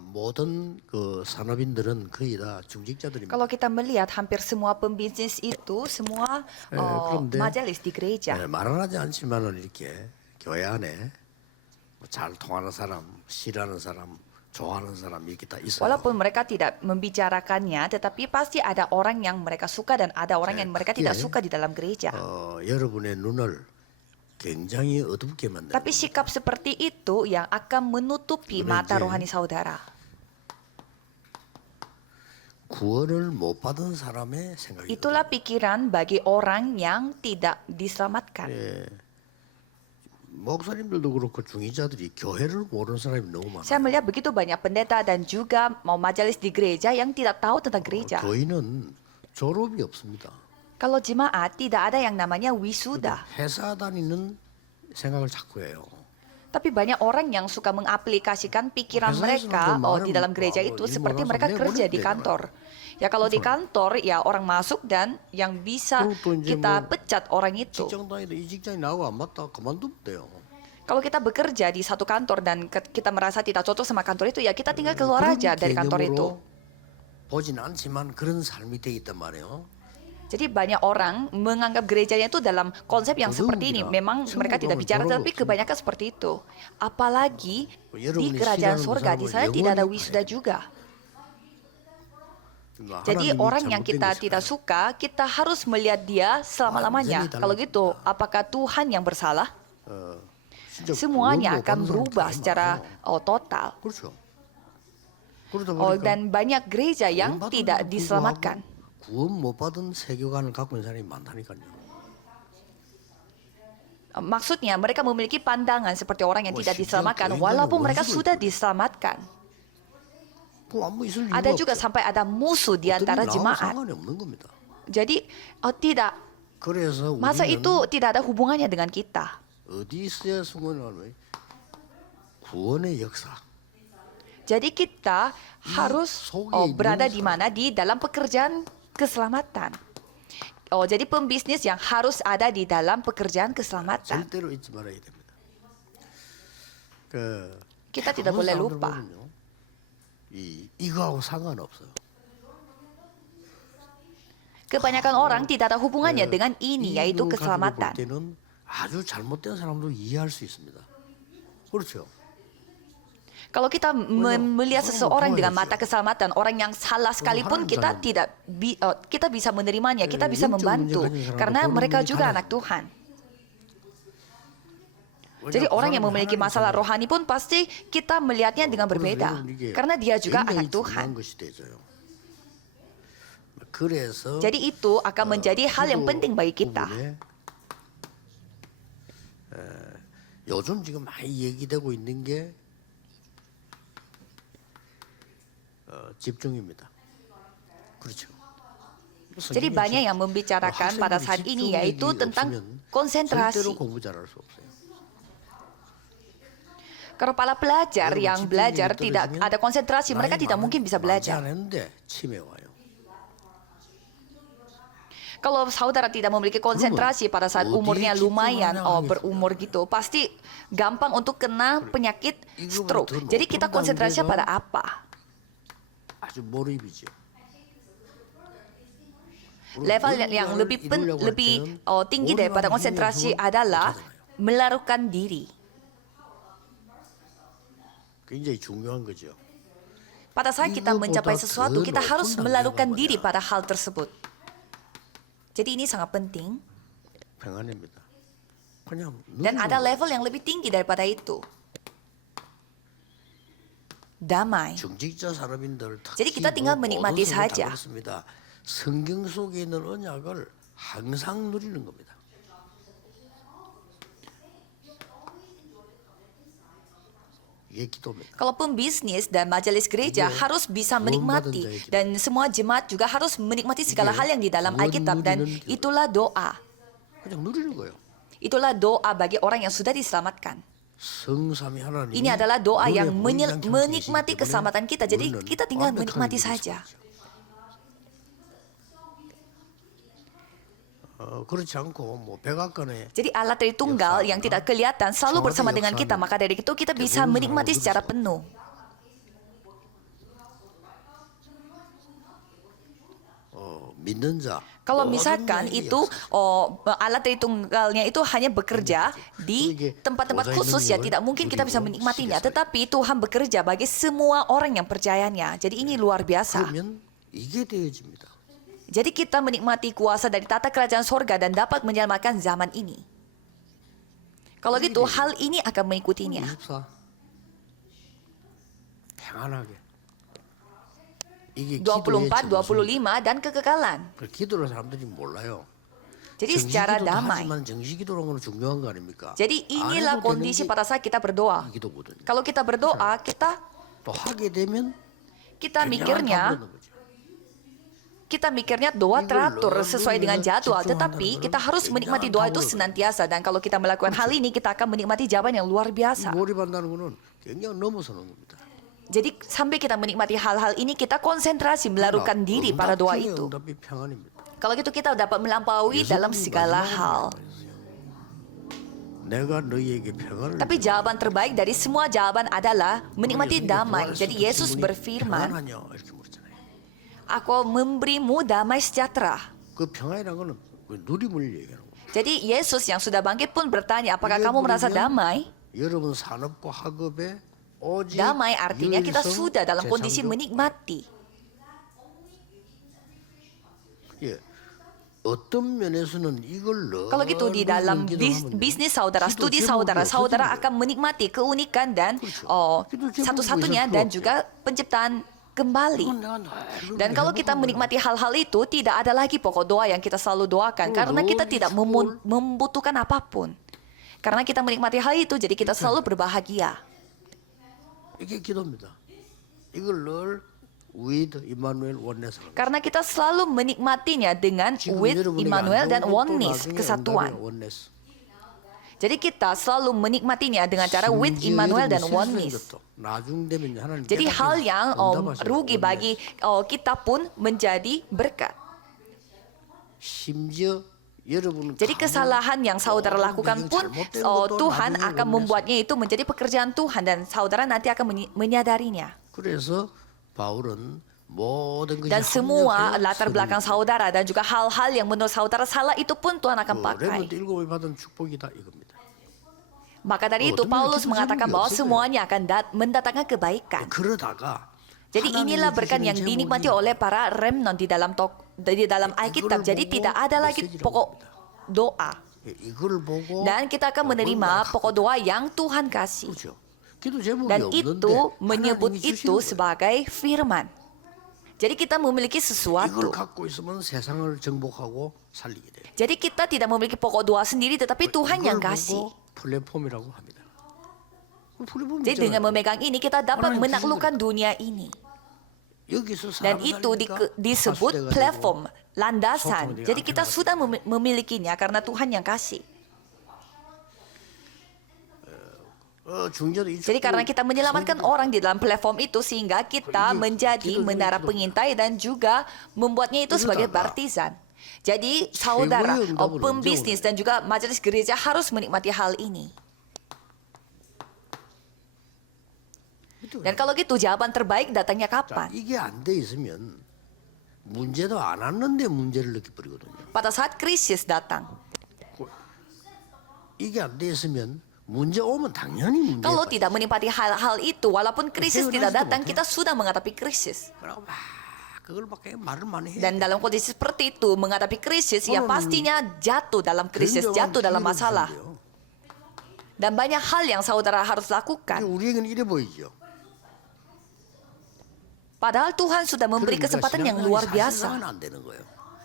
모든 그 산업인들은 거의 다 중직자들입니다. Kalau kita melihat hampir semua pembisnis itu semua 그런데 majelis di gereja. 말은 하지 않지만은 이렇게 교회 안에 잘 통하는 사람, 싫어하는 사람, 좋아하는 사람 이렇게 다 있어요. Walaupun mereka tidak membicarakannya, tetapi pasti ada orang yang mereka suka dan ada orang yang mereka tidak suka di dalam gereja. 여러분의 눈을 굉장히 어둡게 만듭니다. Tapi sikap seperti itu yang akan menutupi mata rohani saudara. 구원을 못 받은 사람의 생각이거든요. Itulah pikiran bagi orang yang tidak diselamatkan. 목사님들도 그렇고 중직자들이 교회를 모르는 사람이 너무 많아요. Saya melihat begitu banyak pendeta dan juga mau majelis di gereja yang tidak tahu tentang gereja. 교인은 졸업이 없습니다. Kalau jemaat tidak ada yang namanya wisuda. 회사 다니는 생각을 자꾸 해요. Tapi banyak orang yang suka mengaplikasikan pikiran mereka di dalam gereja itu seperti mereka kerja di kantor. Ya kalau di kantor ya orang masuk dan yang bisa kita pecat orang itu. 직장 다니다 이 직장이 나하고 안 맞다 그만두면 돼요. Kalau kita bekerja di satu kantor dan kita merasa tidak cocok sama kantor itu ya kita tinggal keluar aja dari kantor itu. 보진 않지만 그런 삶이 돼 있단 말이에요. Jadi banyak orang menganggap gerejanya itu dalam konsep yang seperti ini. Memang mereka tidak bicara, tapi kebanyakan seperti itu. Apalagi di kerajaan surga, di sana tidak ada wisuda juga. Jadi orang yang kita tidak suka, kita harus melihat dia selama-lamanya. Kalau gitu, apakah Tuhan yang bersalah? Semuanya akan berubah secara total. Dan banyak gereja yang tidak diselamatkan. 구원 못 받은 세계관을 갖고 있는 사람이 많다니까요. Maksudnya mereka memiliki pandangan seperti orang yang tidak diselamatkan walaupun mereka sudah diselamatkan. Ada juga sampai ada musuh di antara jemaat. Jadi tidak, masa itu tidak ada hubungannya dengan kita. 어디 있어야 순간을 구원의 역사. Jadi kita harus berada di mana? Di dalam pekerjaan keselamatan. Jadi pembisnis yang harus ada di dalam pekerjaan keselamatan. 절대로 잊지 말아야 됩니다. Kita tidak boleh lupa. 이거하고 상관없어요. Kebanyakan orang tidak ada hubungannya dengan ini, yaitu keselamatan. 아주 잘못된 사람도 이해할 수 있습니다. 그렇죠? Kalau kita melihat seseorang dengan mata keselamatan, orang yang salah sekalipun kita bisa menerimanya, kita bisa membantu karena mereka juga anak Tuhan. Jadi orang yang memiliki masalah rohani pun pasti kita melihatnya dengan berbeda karena dia juga anak Tuhan. Jadi itu akan menjadi hal yang penting bagi kita. 요즘 지금 많이 얘기되고 있는 게 집중입니다. 그렇죠. Jadi banyak yang membicarakan pada saat ini yaitu tentang konsentrasi. Kalau para pelajar yang belajar tidak ada konsentrasi, mereka tidak mungkin bisa belajar. Kalau saudara tidak memiliki konsentrasi pada saat umurnya lumayan berumur gitu, pasti gampang untuk kena penyakit stroke. Jadi kita konsentrasinya pada apa? Level yang lebih tinggi daripada konsentrasi adalah melarikan diri. Pada saat kita mencapai sesuatu, kita harus melarikan diri pada hal tersebut. Jadi ini sangat penting. Dan ada level yang lebih tinggi daripada itu. Damai. Jadi kita tinggal menikmati saja. 성경 속에 있는 언약을 항상 누리는 겁니다. Kalau pembisnis dan majelis gereja harus bisa menikmati dan semua jemaat juga harus menikmati segala hal yang di dalam Alkitab dan itulah doa. Itulah doa bagi orang yang sudah diselamatkan. Ini adalah doa yang menikmati keselamatan kita. Jadi kita tinggal menikmati saja. Jadi Allah Tritunggal yang tidak kelihatan selalu bersama dengan kita. Maka dari itu kita bisa menikmati secara penuh. 믿는 자. Kalau 모든 misalkan 자에게 itu 역사하시고. alat Tritunggalnya itu hanya bekerja di tempat-tempat khusus ya, tidak mungkin kita bisa menikmatinya. Tetapi Tuhan bekerja bagi semua orang yang percayanya. Jadi ini luar biasa. 그러면 이게 되어집니다. Jadi kita menikmati kuasa dari tata kerajaan sorga dan dapat menyelamatkan zaman ini. Kalau gitu hal ini akan mengikutinya. 24. 평안하게. 이게 24, 25 dan kekekalan. 기도를 사람들이 몰라요. Jadi secara 정식기도도 damai. 하지만 정식기도라는 건 중요한 거 아닙니까? Jadi inilah 안 해도 kondisi 되는 게 pada saat kita berdoa. 기도거든요. Kalau kita berdoa, kita 또 하게 되면 kita 그냥 mikirnya 다 부르는 거죠. kita mikirnya doa teratur sesuai dengan jadwal, tetapi kita harus menikmati doa itu senantiasa. Dan kalau kita melakukan hal ini, kita akan menikmati jawaban yang luar 이 biasa. 몰입한다는 거는 굉장히 넘어서는 겁니다. Jadi sampai kita menikmati hal-hal ini, kita konsentrasi melakukan diri pada doa itu. 응답이 평안입니다. Kalau gitu kita dapat melampaui dalam segala hal. 내가 너희에게 평안을 Tapi jawaban terbaik dari semua jawaban adalah menikmati damai. Jadi Yesus berfirman, 평안하냐 이렇게 물었잖아요. Aku memberimu damai sejahtera. 그 평안이라는 거는 그 누림을 얘기하는 거예요. Jadi Yesus yang sudah bangkit pun bertanya, apakah kamu merasa damai? 여러분 산업과 학업에 오직 Damai artinya kita 유일성, sudah dalam kondisi 재창조. menikmati. 예. 어떤 면에서는 이걸 Kalau gitu di dalam 연기도 하면요. bisnis saudara, 기도 studi 제목이 saudara, saudara 없어지는 akan menikmati keunikan dan Kido 제목이 satu-satunya 있을 dan 필요 juga penciptaan kembali. 이건 내가 늘 Dan kalau kita menikmati hal-hal itu, tidak ada lagi pokok doa yang kita selalu doakan karena kita tidak membutuhkan apapun. Karena kita menikmati hal itu, jadi kita selalu berbahagia. 이게 기도입니다. 이걸 늘 with Emmanuel oneness. Karena kita selalu menikmatinya dengan 지금 with 여러분에게 Immanuel 안 dan 좋은 것도 oneness, 나중에 kesatuan. 응답의 oneness. Jadi kita selalu menikmatinya dengan cara with 심지어 Immanuel 여러분이 dan 실수한 oneness. 것도 나중 되면 하나님 Jadi hal yang 응답하셔요. rugi oneness. bagi kita pun menjadi berkat. 심지어 여러분 Jadi kesalahan yang saudara lakukan pun Tuhan akan membuatnya itu menjadi pekerjaan Tuhan dan saudara nanti akan menyadarinya. 그래서 바울은 모든 것이 Dan semua 합력하여 latar belakang 선을 saudara dan juga hal-hal yang menurut saudara salah itu pun Tuhan akan pakai. 레몬트 일곱에 받은 축복이다 이겁니다. Maka dari itu Paulus mengatakan bahwa semuanya akan mendatangkan kebaikan. 그러다가 Jadi inilah berkat yang dinikmati oleh para remnant di dalam Alkitab. Jadi tidak ada lagi pokok doa. 이걸 보고 Dan kita akan menerima pokok doa yang Tuhan kasih. 그렇죠. 기도 제목이 Dan 없는데 itu menyebut 하나님이 itu 주시는 거예요. sebagai firman. Jadi kita memiliki 이걸 sesuatu. 갖고 있으면 세상을 정복하고 살리게 돼요. Jadi kita tidak memiliki pokok doa sendiri, tetapi Tuhan yang 이걸 kasih. 보고 플랫폼이라고 합니다. 플랫폼 Jadi dengan 있잖아요. memegang ini kita dapat Orang yang menaklukkan dunia ini. 여기서 Dan 사람 itu 살리니까 disebut 가수대가 platform, 되고 landasan. 소통이 Jadi 되고 kita 아낌없이 sudah memilikinya karena Tuhan yang kasih. 중저도 이 Jadi karena kita menyelamatkan 축복이 orang di dalam platform itu sehingga kita menjadi menara pengintai dan juga membuatnya itu sebagai partisan. Jadi saudara, pembisnis dan juga majelis gereja harus menikmati hal ini. Dan kalau gitu jawaban terbaik datangnya 자, kapan? 이게 안 돼 있으면 문제도 안 왔는데 문제를 느껴버리거든요. Pada saat krisis datang. 이게 안 돼 있으면 문제 오면 당연히 문제. Kalau tidak menikmati hal-hal itu, walaupun krisis tidak datang, kita sudah menghadapi krisis. 그러고 막 그걸 밖에 말을 많이 해. Dan dalam kondisi seperti itu, menghadapi krisis, ya pastinya jatuh dalam krisis, jatuh dalam masalah. Dan banyak hal yang saudara harus lakukan. 우리에게는 이래 보이죠. Padahal Tuhan sudah memberi 그러니까 kesempatan yang 신앙생활이 luar 사실상은 biasa. 안 되는 거예요.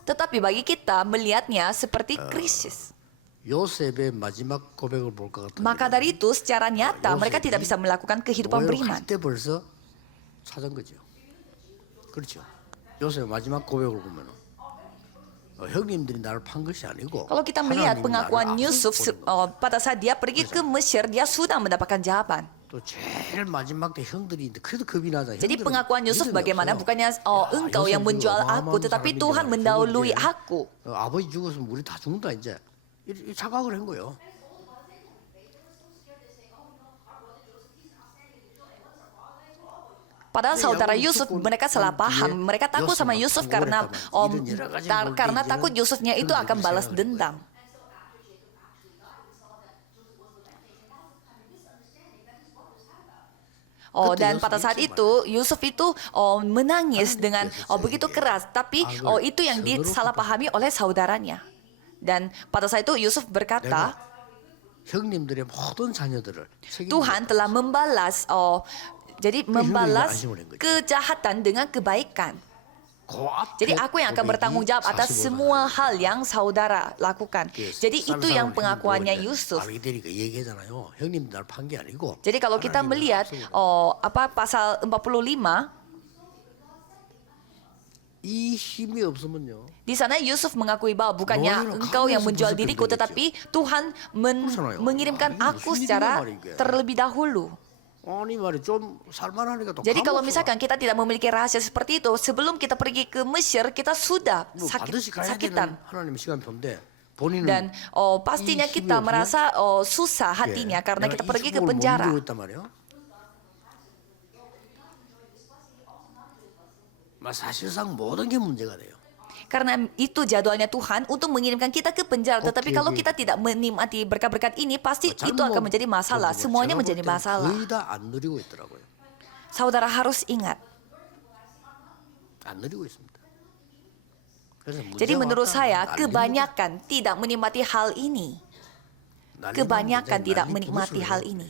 Tetapi bagi kita melihatnya seperti krisis. 요셉의 마지막 고백을 볼 것 같은. Maka dari itu secara nyata mereka tidak bisa melakukan kehidupan beriman. 때 벌써 찾은 거죠. 그렇죠. 요셉의 마지막 고백을 보면은 형님들이 나를 판 것이 아니고. Kalau kita melihat 하나님이 pengakuan 나를 Yusuf 앞서서 보낸 거예요. pada saat dia pergi ke Mesir, dia sudah mendapatkan jawaban. 또 제일 마지막 때 형들이 있는데 그래도 겁이 나자. Jadi pengakuan Yusuf bagaimana? Bukannya engkau yang menjual aku, tetapi Tuhan mendahului aku. 아버지 죽었으면 우리 다 죽는다 이제. 이 착각을 한 거예요. Padahal 근데 saudara 야곱은 Yusuf 죽고 mereka salah 난 paham. 뒤에 Mereka takut sama 요셉을 Yusuf 보고 karena 그랬다만 이런 여러 가지 볼 때 karena 이제는 takut Yusufnya itu akan 그런 balas 생각을 dendam. 그때 Dan 요셉이 pada saat 일찍 itu Yusuf itu menangis dengan 하나님께서 begitu 저에게 keras, tapi 악을 itu yang 선으로 disalahpahami oleh saudaranya. Dan pada saat itu Yusuf berkata, 내가 형님들의 모든 자녀들을 Tuhan telah membalas, jadi membalas 안심을 한 거죠. kejahatan dengan kebaikan. 그 앞에 Jadi aku yang akan bertanggung jawab atas 45 semua hal yang saudara lakukan. Jadi itu yang pengakuannya Yusuf. 알게 되니까 얘기하잖아요. 형님 날 판 게 아니고. Jadi kalau kita 하나님이 melihat pasal 45, 이 힘이 없으면요. di sana Yusuf mengakui bahwa bukannya 너희는 engkau yang 가면서 menjual 무슨 diriku, 변명이겠죠? tetapi Tuhan 그렇잖아요. mengirimkan 이게 aku 무슨 secara 일이냐 말이야, 이게. terlebih dahulu. 아니 말이 좀 살만하니까 또 Jadi kalau 가면서 misalkan kita tidak memiliki rahasia seperti itu, sebelum kita pergi ke Mesir, kita sudah 뭐 반드시 가야 sakitan. 되는 하나님 시간표인데 본인은 Dan pastinya 이 kita 힘이 merasa susah 없으면 hatinya karena 내가 kita 이 pergi ke 축복을 못 penjara. 누리고 있단 말이에요. 사실상 모든 게 문제가 돼요. Karena itu jadwalnya Tuhan untuk mengirimkan kita ke penjara. Tetapi kalau kita tidak menikmati berkat-berkat ini, pasti itu akan menjadi masalah. Semuanya menjadi masalah. 거의 다 안 누리고 있더라고요. Saudara harus ingat. 안 누리고 있습니다. 그래서 Jadi 문제가 menurut 왔다 saya, 난립니다. kebanyakan tidak menikmati hal ini. 난리면 Kebanyakan 완전히 tidak 난리 menikmati 부르스예요. hal ini.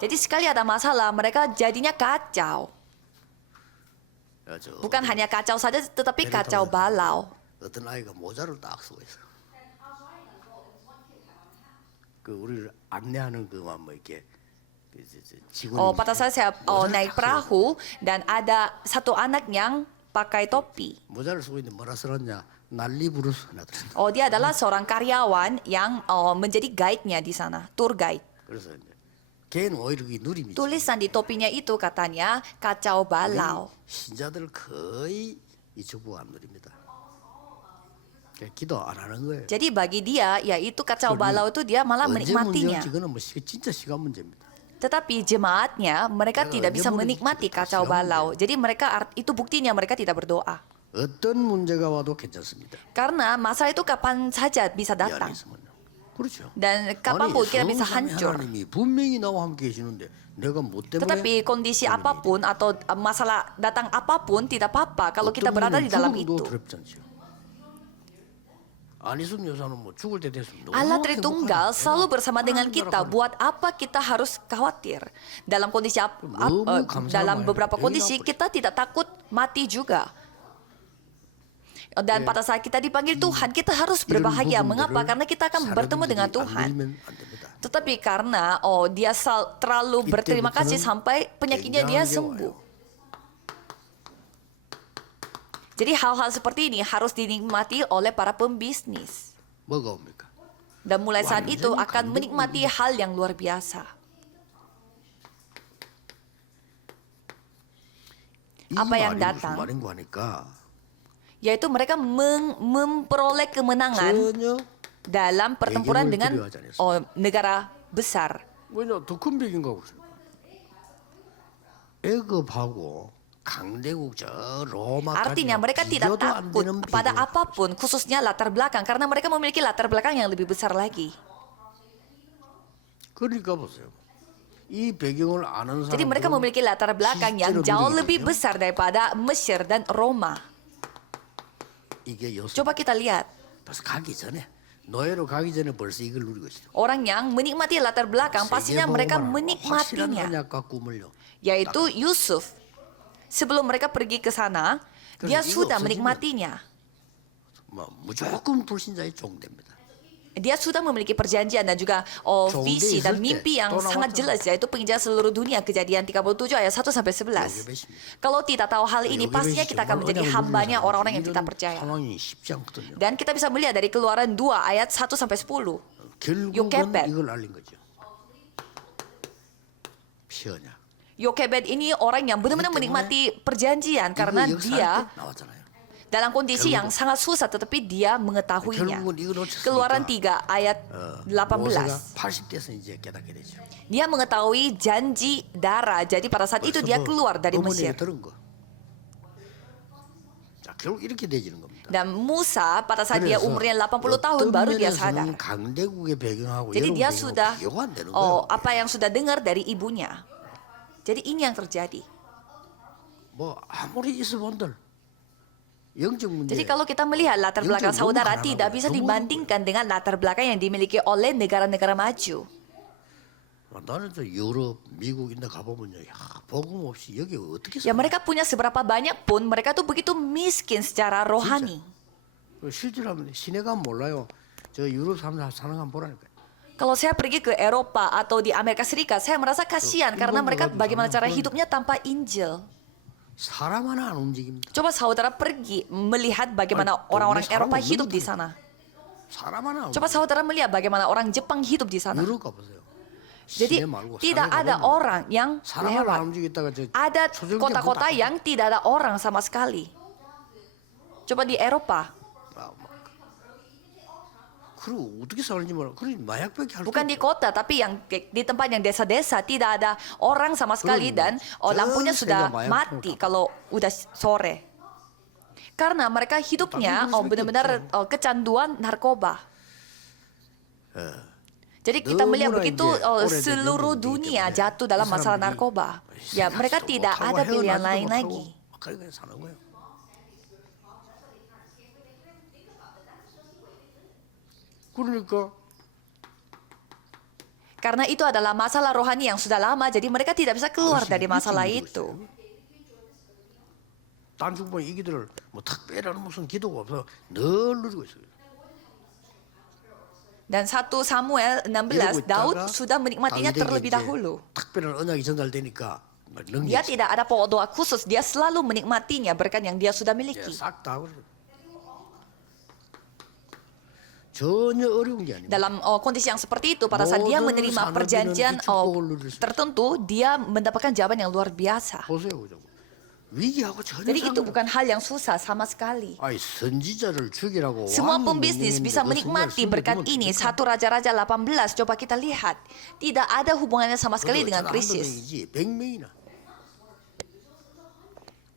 Jadi sekali ada masalah, mereka jadinya kacau. 야, 저 Bukan hanya kacau saja, tetapi kacau balau. 어떤 아이가 모자를 딱 쓰고 있어. 그 우리를 안내하는 그만 뭐 이렇게 직원이 Pada saat saya naik perahu dan ada satu anak yang pakai topi. 모자를 쓰고 있는데 뭐라 쓰렀냐? 난리 부르스 나더라. Dia adalah seorang karyawan yang menjadi guide-nya di sana, tour guide. 그래서 이제 걔는 오히려 이 누림이지. Tulisan di topinya itu katanya kacau balau. 신자들 거의 이 축복 안 누립니다. 기도 안 하는 거예요. Jadi bagi dia, yaitu kacau balau itu dia malah 언제 menikmatinya. 문제인지 그거는 뭐 진짜 시간 문제입니다. Tetapi jemaatnya mereka tidak bisa menikmati kacau balau. Jadi mereka itu buktinya mereka tidak berdoa. 어떤 문제가 와도 괜찮습니다. Karena masalah itu kapan saja bisa 이 안에 datang. 있으면요. 그렇죠. Dan kapanpun kita bisa 성삼위 hancur. 하나님이 분명히 나와 함께 계시는데 내가 뭐 때문에 Tetapi kondisi apapun atau masalah datang apapun tidak apa-apa kalau kita berada di dalam itu. 아니순 여사는 뭐 죽을 때 됐으면 너무 Allah Tritunggal 행복하다. selalu bersama dengan 하나님 kita. 나라 가는 Buat apa kita harus khawatir? Dalam kondisi 너무 감사한 dalam 마음이에요. beberapa 여기가 kondisi kita tidak takut mati juga. Dan pada saat kita dipanggil Tuhan, kita harus berbahagia. Mengapa? Karena kita akan bertemu dengan Tuhan. Tetapi karena dia terlalu berterima kasih sampai penyakitnya dia sembuh. Jadi hal-hal seperti ini harus dinikmati oleh para pembisnis. 뭐가 옵니까? Dan mulai saat 완전히 itu akan 감동 menikmati hal yang luar biasa. 이 Apa yang 말이 무슨 datang? 말인가 하니까 Yaitu mereka memperoleh kemenangan 전혀 dalam pertempuran 배경을 dengan 필요하지 않았어요. negara besar. 왜냐 더 큰 배경가 보세요. 애굽하고 강대국 저 로마까지 Artinya mereka tidak 비교도 안 takut 되는 pada 배경. apapun, khususnya latar belakang, karena mereka memiliki latar belakang yang lebih besar lagi. 그러니까 보세요. 이 배경을 아는 Jadi mereka 사람들은 memiliki latar belakang yang 실제로 jauh 누리게 lebih 되죠. besar daripada Mesir dan Roma. 이게 요새 Coba kita lihat. 벌써 가기 전에 노예로 가기 전에 벌써 이걸 누리고 있어요. Orang yang menikmati latar belakang, pastinya mereka 확실한 menikmatinya. 언약과 꿈을요. Yaitu Yusuf. Sebelum mereka pergi ke sana, dia 이거 sudah 없어지면 menikmatinya. 뭐 무조건 불신자의 종됩니다. Dia sudah memiliki perjanjian dan juga visi dan mimpi yang sangat jelas, yaitu penginjil seluruh dunia, Kejadian 37 ayat 1 sampai 11. Kalau tidak tahu hal ini, pastinya kita akan menjadi hambanya orang-orang yang tidak percaya. 상황이 쉽지 않거든요. Dan kita bisa melihat dari Keluaran 2 ayat 1 sampai 10. 결국은 요케벳. 이걸 알린 거죠. 피언약. Yokebed ini orang yang benar-benar menikmati perjanjian karena 이거 dia 역사할 때 나왔잖아요. dalam kondisi yang sangat susah tetapi dia mengetahuinya. 결국은 이거 놓쳤으니까 Keluaran 3 ayat 모세가 18. 80대에서 이제 깨닫게 되죠. Dia mengetahui janji darah. Jadi pada saat itu dia keluar dari Mesir. 어머니가 들은 거. 자, 결국 이렇게 되지는 겁니다. Dan Musa pada saat dia 그래서 umurnya 80 tahun 어떤 baru dia 면에서는 sadar. 강대국의 배경하고 Jadi 여러분 dia 배경하고 sudah 비교가 안 되는 거예요. apa yang sudah dengar dari ibunya. Jadi ini yang terjadi. 뭐 아무리 있어본들 영적 문제. Jadi kalau kita melihat latar belakang Yang saudara nunggu tidak karena bisa nunggu. dibandingkan dengan latar belakang yang dimiliki oleh negara-negara maju. 나는 저 유럽, 미국 인데 가보면요, 야, 복음 없이 여기 어떻게 Ya 살아? mereka punya seberapa banyak pun mereka tuh begitu miskin secara rohani. 실제로 하면 시내 가면 몰라요. 저 유럽 사람들 사는 거 한번 보라니까. Kalau saya pergi ke Eropa atau di Amerika Serikat, saya merasa kasihan karena mereka bagaimana cara hidupnya tanpa Injil. 사람 하나 안 움직입니다. Coba saudara pergi melihat bagaimana orang-orang Eropa hidup di sana. 사람 하나. Coba saudara melihat bagaimana orang Jepang hidup di sana. 유럽 가보세요. Jadi 시내 말고 tidak 산에 ada 가보면 orang yang 사람 하나 안 lewat. 움직이다가 저 Ada 초정집 kota-kota 문 yang tidak ada orang sama sekali. Coba di Eropa, 그리고 어떻게 사는지 몰라. 그래 마약밖에 할 bukan di kota tapi yang di tempat yang desa-desa tidak ada orang sama sekali dan lampunya sudah mati kalau udah sore. Karena mereka hidupnya benar-benar kecanduan narkoba. Jadi kita melihat begitu seluruh dunia jatuh dalam masalah narkoba. Ya mereka tidak ada pilihan lain lagi. 그러니까 사는 거예요. 그러니까 Karena itu adalah masalah rohani yang sudah lama, jadi mereka tidak bisa keluar dari masalah itu. 단중보에 이기들을 뭐 특별한 무슨 기도가 없어 늘 누리고 있어요. Dan 1 Samuel 16, Daud sudah menikmatinya terlebih dahulu. 특별한 언약이 전달되니까 Dia tidak ada pokok doa khusus, dia selalu menikmatinya berkat yang dia sudah miliki. 싹다 전혀 어려운 게 아닙니다. Dalam kondisi yang seperti itu, pada saat dia menerima perjanjian tertentu, dia mendapatkan jawaban yang luar biasa. 보세요, 그죠? 위기하고 전혀 Jadi itu 상관. bukan hal yang susah sama sekali. 아이 선지자를 죽이라고 Semua 왕이 pembisnis 명령했는데 bisa 그 menikmati 선지자를 berkat 죽이면 ini. 됩니까? 1 Raja-Raja 18, coba kita lihat. Tidak ada hubungannya sama sekali 그것도 dengan 한두 krisis. 명이지 100명이나.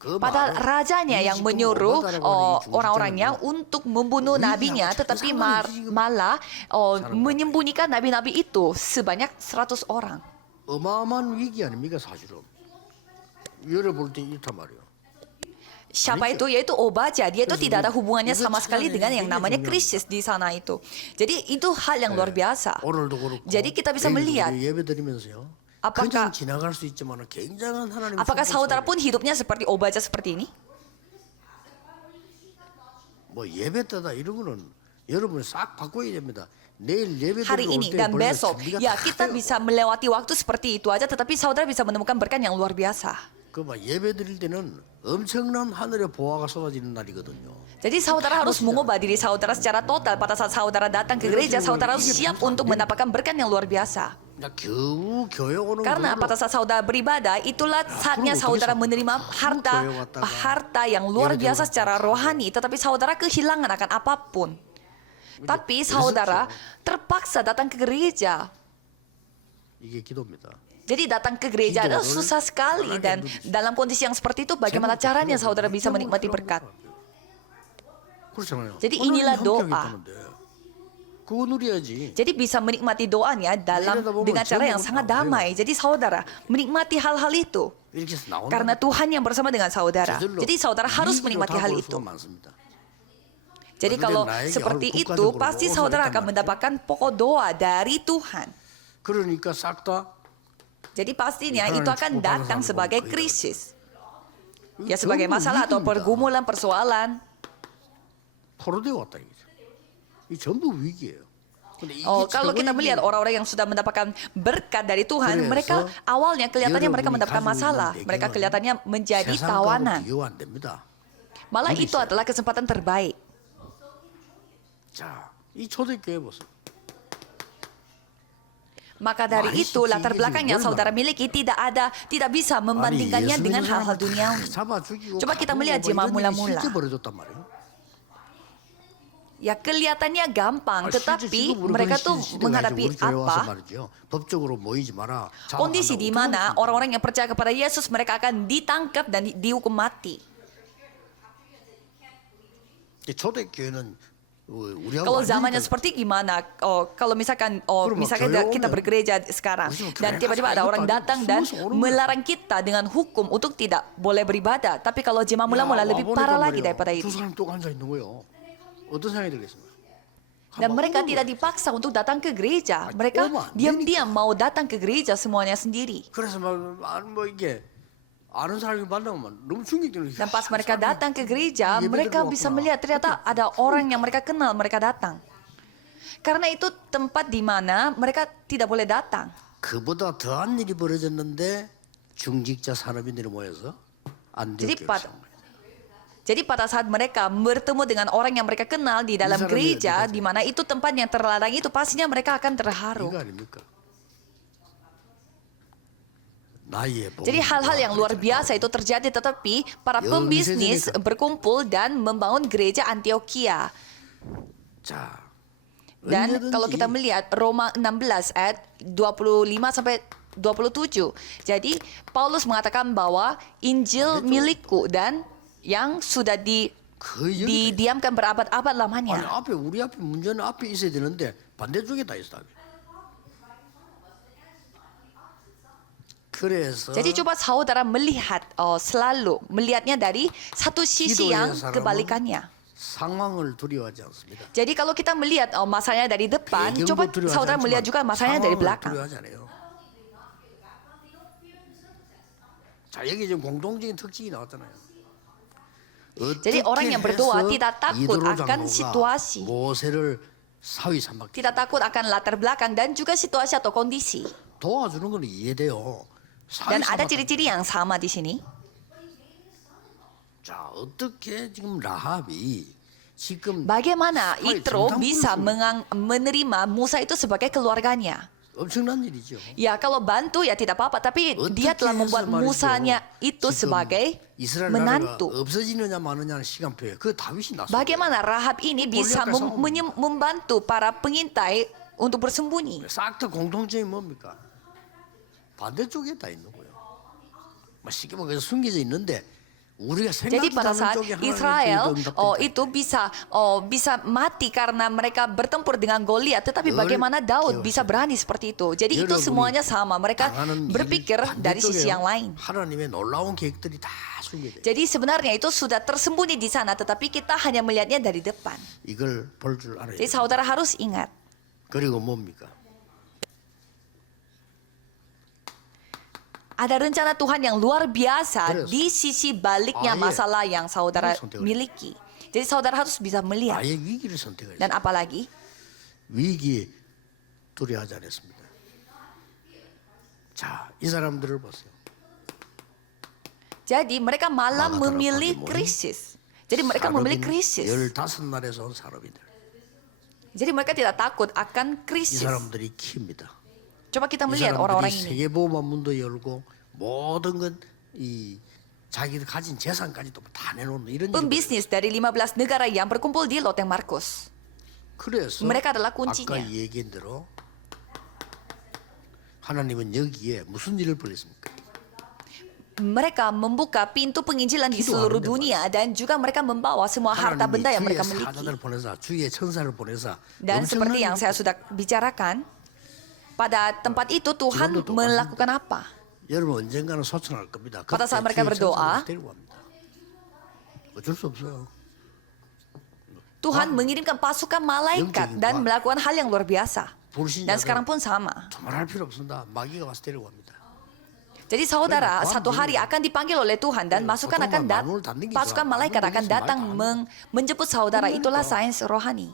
그 Padahal 말은 rajanya yang 20 menyuruh 어다라고 orang-orangnya untuk membunuh nabinya, tetapi malah menyembunyikan nabi-nabi itu sebanyak 100 orang. 어마어마한 위기 아닙니까 사실은. 열어볼 때 이렇단 말이에요. Siapa itu? Yaitu Obadja. Dia itu tidak ada hubungannya sama sekali dengan yang namanya krisis di sana itu. Jadi itu hal yang luar biasa. 오늘도 그렇고. Jadi kita bisa melihat 예배 드리면서요. apakah 그냥 지나갈 수 있지만 굉장한 하나님. apakah saudara pun hidupnya seperti Obadja seperti ini? 뭐 예배 때다 이런 거는 여러분 싹 바꿔야 됩니다. 내일 예배 Hari 드리러 ini 올때 dan besok, ya 다 kita 돼요. bisa melewati waktu seperti itu aja, tetapi saudara bisa menemukan berkat yang luar biasa. 그막 예배 드릴 때는 엄청난 하늘의 보화가 쏟아지는 날이거든요. Jadi saudara harus mengubah diri saudara secara total. Pada saat saudara datang ke gereja, saudara harus siap untuk mendapatkan berkat yang luar biasa. 나 겨우 교회 오는 Karena 걸로 pada saat saudara beribadah, itulah saatnya saudara menerima harta yang luar biasa secara rohani. Tetapi saudara kehilangan akan apapun. Tapi saudara terpaksa datang ke gereja. 이게 기도입니다. Jadi datang ke gereja adalah susah sekali. Dan dalam kondisi yang seperti itu, bagaimana caranya saudara bisa menikmati berkat? 그렇잖아요. Jadi inilah 하나님 doa. 형통이 있다는데. 그거 누려야지. Jadi bisa menikmati doanya dengan cara yang sangat damai. Jadi saudara menikmati hal-hal itu. 이렇게 해서 나온다. Karena Tuhan yang bersama dengan saudara. 저절로 Jadi saudara harus 위기로 menikmati hal 다가올 itu. 수가 많습니다. Jadi kalau seperti itu, pasti saudara akan mendapatkan pokok doa dari Tuhan. 그러니까 싹 다 Jadi pastinya itu akan datang sebagai krisis. Ya sebagai masalah atau pergumulan, persoalan. 포로되어 왔다 이거죠. 이 전부 위기예요. 근데 이게 Kalau kita melihat orang-orang yang sudah mendapatkan berkat dari Tuhan, mereka awalnya kelihatannya mereka mendapatkan masalah. Mereka kelihatannya menjadi tawanan. 비교 안 됩니다. Malah itu adalah kesempatan terbaik. 자, 이 초대교회 보세요. Maka dari 많이 itu latar 시키기 belakang yang 지금 saudara 얼마나. miliki tidak bisa membandingkannya 예수 dengan 믿는 hal-hal 사람을 duniawi. 다 잡아 죽이고 Coba kita 가두고 melihat 뭐 jemaah 이런 일이 mula-mula. 실제 벌어졌단 말이에요. Ya kelihatannya gampang, 실제 tetapi 지금 우리 mereka 그런 tuh 시대가 이제 menghadapi 우리 교회 와서 apa? 말이죠. 법적으로 모이지 마라. Kondisi di 잡아간다고. mana 어떻게 orang-orang yang percaya kepada Yesus mereka akan ditangkap dan dihukum mati. 초대교회는 우리하고 Kalau 완전히 zamannya 달라. seperti gimana? Kalau misalkan Kuro misalkan 교회 kita 오면 bergereja sekarang 무슨 dan 교회가 tiba-tiba ada 사이좋다 orang datang dan 숨어서 오는 거야. melarang kita dengan hukum untuk tidak boleh beribadah. Tapi kalau jemaah mula-mula lebih parah lagi daripada 두 itu. 사람 또 앉아 있는 거예요. 어떤 생각이 들겠습니까? Dan mereka tidak dipaksa untuk datang ke gereja. Mereka diam-diam mau datang ke gereja semuanya sendiri. 그래서 뭐 이게 아는 사람이 만나면 너무 충격적이에요. Dan pas mereka datang ke gereja, mereka bisa melihat ternyata ada orang yang mereka kenal, mereka datang. Karena itu tempat di mana mereka tidak boleh datang. 그보다 더한 일이 벌어졌는데 중직자 산업인들이 모여서 안 Jadi 되게 Jadi pada saat mereka bertemu dengan orang yang mereka kenal di dalam Di sana gereja, dia- di mana itu tempat yang terlarang itu, pastinya mereka akan terharu. 이거 아닙니까? 나이에 Jadi hal-hal yang luar biasa itu terjadi, tetapi para Ya, pembisnis bisa jadi. berkumpul dan membangun gereja Antioquia. 자, Dan 언제든지 kalau kita melihat Roma 16 ayat 25 sampai 27. Jadi Paulus mengatakan bahwa Injil milikku dan yang sudah 그 여기 didiamkan berabad-abad 아니 lamanya. 앞에 우리 앞에 문제는 앞에 있어야 되는데 반대쪽에 다 있어. 그래서 Jadi coba saudara melihat selalu melihatnya dari satu sisi yang 기도의 사람은 kebalikannya. 상황을 두려워하지 않습니다. Jadi kalau kita melihat masanya dari depan, 배경도 coba 두려워하지 saudara 않지만 melihat juga masanya dari 상황을 belakang. 두려워하지 않아요. 자 여기 지금 공동적인 특징이 나왔잖아요. Jadi orang yang berdoa 해서 tidak takut 이도로 akan 장로가 situasi, 모세를 사위 삼박 tidak takut akan latar belakang dan juga situasi atau kondisi. 도와주는 건 이해돼요. 사위 Dan ada 삼박. ciri-ciri yang sama di sini. 자 어떻게 지금 라합이 지금 Bagaimana 사위 Yitro 정탐꾼을 bisa 쓰는 menerima Musa itu sebagai keluarganya? 엄청난 일이죠. Ya kalau bantu ya tidak apa-apa, tapi dia 어떻게 telah membuat 해서 말이죠. Musanya itu 지금 sebagai 이스라엘 나라가 menantu. 없어지느냐 마느냐는 시간표에 그 다윗이 나섰어요. Bagaimana Rahab ini bisa Goliat kasih membantu para pengintai untuk bersembunyi? 싹 다 공통점이 뭡니까? 반대쪽에 다 있는 거예요. 뭐 쉽게 말해서 숨겨져 있는데 우리가 Jadi 생각지 pada 않은 saat 쪽에 Israel 하나님의 itu bisa mati karena mereka bertempur dengan Goliat, tetapi bagaimana Daud bisa berani seperti itu? Jadi itu semuanya sama, mereka berpikir dari sisi yang lain. 하나님의 놀라운 계획들이 다 숨겨져. Jadi sebenarnya itu sudah tersembunyi di sana, tetapi kita hanya melihatnya dari depan. 이걸 볼 줄 알아야 Jadi 돼요. saudara harus ingat, 그리고 뭡니까? ada rencana Tuhan yang luar biasa Terus. di sisi baliknya Aye. masalah yang saudara Terus 선택을 miliki. Jadi saudara harus bisa melihat. 아예 위기를 선택해야 Dan 돼요. apalagi, 위기 두려워하지 않았습니다. 자, 이 사람들을 보세요. jadi mereka malah Malah memilih terlalu krisis. Jadi mereka memilih krisis. 15나라에서 온 사람이들. Jadi mereka tidak takut akan 이 krisis. 사람들이 키입니다. Coba kita 이 melihat orang-orang 사람들이 ini. 세계보험문도 열고 모든 건 이 자기들 가진 재산까지도 다 내놓는 이런 일이 Pembisnis dari 15 negara yang berkumpul di Loteng Markus. 그래서 mereka adalah kuncinya. 아까 얘기한 대로 하나님은 여기에 무슨 일을 벌였습니까? Mereka membuka pintu penginjilan di seluruh dunia dan juga mereka membawa semua harta benda yang 주의 mereka miliki. 사자들 보내서 주의 천사를 보내서 Dan seperti yang saya sudah bicarakan, pada tempat itu Tuhan 지금도 melakukan apa? 여러분 언젠가는 소천할 겁니다. Pada saat mereka 주의 berdoa, 천사를 데리고 갑니다. 어쩔 수 없어요. Tuhan mengirimkan pasukan malaikat dan melakukan hal yang luar biasa. Dan sekarang pun sama. 두말할 필요 없습니다. 마귀가 와서 데리고 갑니다. Jadi saudara, satu hari akan dipanggil oleh Tuhan dan pasukan malaikat akan datang menjemput saudara. Itulah sains rohani.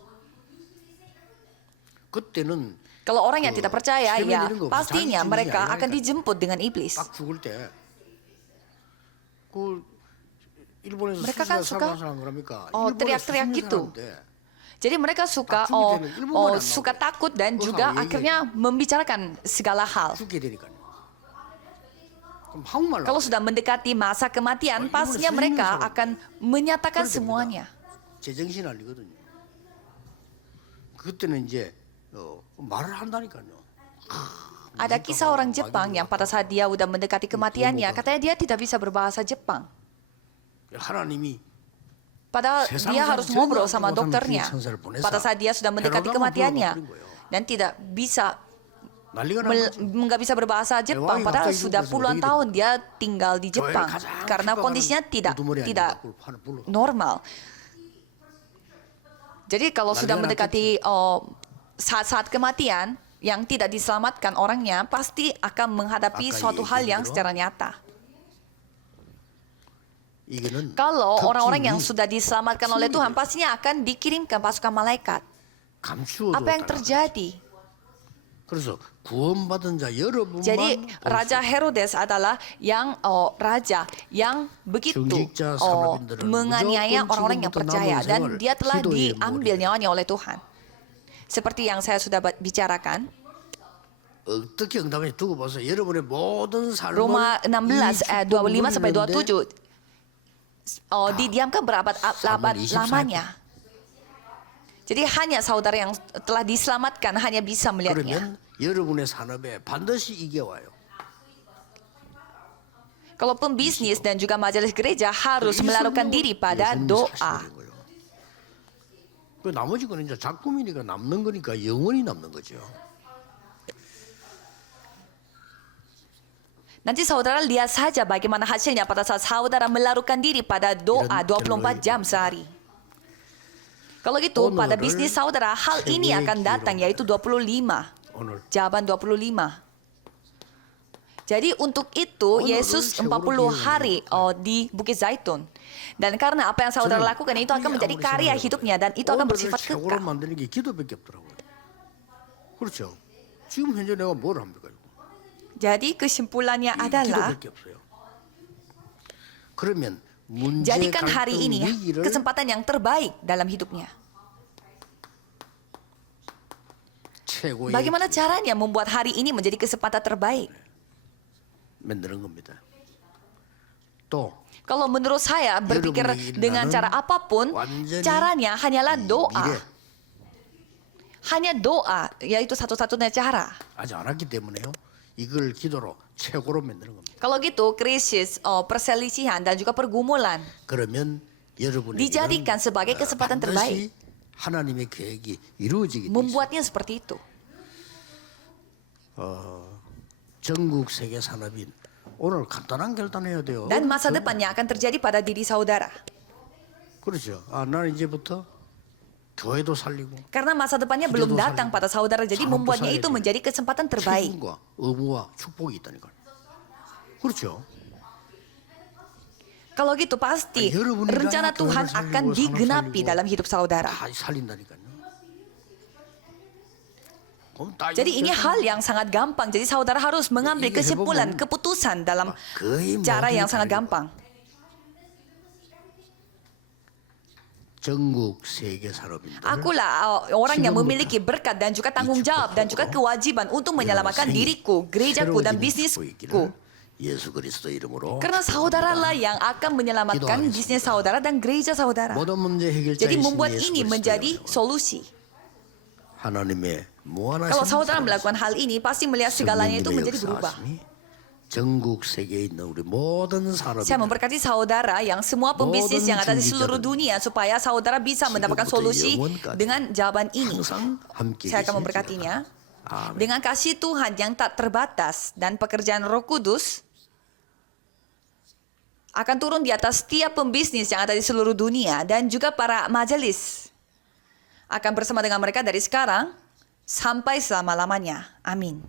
그때는 Kalau orang yang tidak percaya, 세면 ya 이런 거 없어. pastinya 자기 mereka 증명이 akan 아니라니까. dijemput dengan iblis. 딱 죽을 때 그 일본에서 Mereka 수시가 kan suka, 살아난 사람 그럽니까? teriak-teriak 일본에 gitu. 수십년 살았는데 Jadi mereka suka suka takut dan juga akhirnya membicarakan segala hal. 죽게 되니까요. 그럼 한국말로 Kalau sudah mendekati masa kematian, pastinya mereka akan menyatakan 그렇게 됩니다. semuanya. 제정신 알리거든요. 그때는 이제 말을 한다니까요. Ada kisah orang Jepang yang pada saat dia udah mendekati kematiannya, katanya dia tidak bisa berbahasa Jepang. 하나님이 Padahal dia harus ngobrol sama dokternya pada saat dia sudah mendekati kematiannya dan tidak bisa 난리가 난 거죠. nggak bisa berbahasa Jepang. Padahal sudah puluhan tahun dia tinggal di Jepang karena kondisinya tidak normal. Jadi kalau sudah mendekati saat-saat kematian yang tidak diselamatkan orangnya, pasti akan menghadapi suatu hal yang secara nyata. 이거는 Kalau orang-orang yang 특징이 sudah diselamatkan oleh Tuhan, pastinya akan dikirimkan pasukan malaikat. 감추어도 Apa yang terjadi? 그래서 구원받은 자 여러분만 Jadi Raja Herodes adalah yang raja yang begitu 중직자 사마리인들은 menganiaya 무조건 orang-orang yang 지금부터 percaya 남은 dan 생을 dia telah 기도의 diambil 머리에 nyawanya oleh Tuhan. Seperti yang saya sudah bicarakan, 어떻게 응답해 두고 보세요. 여러분의 모든 삶을 Roma 16 ayat 25 sampai 27 didiamkan berabad-abad lamanya. Jadi hanya saudara yang telah diselamatkan hanya bisa melihatnya. 그러면 여러분의 산업에 반드시 이게 와요. Kalau pembisnis dan juga majelis gereja harus melakukan diri pada 예수님이 doa. 사시는 거예요. 그 나머지 거는 이제 작품이니까 남는 거니까 영원히 남는 거죠. Nanti saudara lihat saja bagaimana hasilnya pada saat saudara melakukan diri pada doa 24 jam sehari. Kalau gitu, pada bisnis saudara, hal ini akan datang, yaitu 25. 오늘 Jawaban 25. Jadi untuk itu, Yesus 40 hari di Bukit Zaitun. Dan karena apa yang saudara lakukan itu akan menjadi karya hidupnya dan itu akan bersifat 최고로 kekal. 만드는 게 기도밖에 없더라고요. 그렇죠. 지금 현재 내가 뭘 합니까? Jadi kesimpulannya adalah, 기도밖에 없어요. 그러면 문제 jadikan hari 갈등 ini 위기를 kesempatan yang terbaik dalam hidupnya. 최고의 Bagaimana caranya membuat hari ini menjadi kesempatan terbaik? 만드는 겁니다. 또 Kalau menurut saya berpikir dengan cara apapun, caranya hanyalah doa. 미래 Hanya doa, yaitu satu-satunya cara. 아직 안 왔기 때문에요. 이걸 기도로 최고로 만드는 겁니다. Kalau gitu, krisis, perselisihan, dan juga pergumulan 그러면 여러분의 dijadikan sebagai kesempatan terbaik. 하나님의 계획이 이루어지게 돼 있어요. Membuatnya seperti itu. 전국 세계 산업인 오늘 간단한 결단해야 돼요. Dan masa depannya akan terjadi pada diri saudara. 그렇죠. 나는 이제부터 교회도 살리고 Karena masa depannya belum datang pada saudara, jadi membuatnya itu menjadi kesempatan terbaik. 책임과 의무와 축복이 있다니까요. 그렇죠. Kalau gitu pasti rencana Tuhan akan digenapi dalam hidup saudara. 다 살린다니까요. 그럼 딱 Jadi ini 이렇게 hal yang sangat gampang. Jadi saudara harus mengambil kesimpulan, keputusan dalam 거의 cara 모든 yang sangat 다르고 gampang. 전국 세계 산업인들 Akulah orang yang memiliki berkat dan juga tanggung jawab dan juga kewajiban untuk menyelamatkan diriku, gerejaku, dan bisnisku. 예수 그리스도 이름으로 Karena saudaralah yang akan menyelamatkan bisnis saudara dan gereja saudara. 모든 문제 해결자이신 Jadi membuat 예수 ini 그리스도의 menjadi 이름으로 solusi. 하나님의 무한하신 Kalau saudara 사랑, melakukan hal ini, pasti melihat segalanya itu 성령님의 menjadi berubah. 역사하심이 전국 세계에 있는 우리 모든 산업인들 Saya memberkati saudara yang semua pembisnis yang ada di seluruh dunia supaya saudara bisa mendapatkan solusi dengan jawaban ini. 항상 함께 Saya akan 계시는 memberkatinya. 아멘. Dengan kasih Tuhan yang tak terbatas dan pekerjaan Roh Kudus akan turun di atas setiap pembisnis yang ada di seluruh dunia dan juga para majelis akan bersama dengan mereka dari sekarang sampai selama-lamanya. Amin.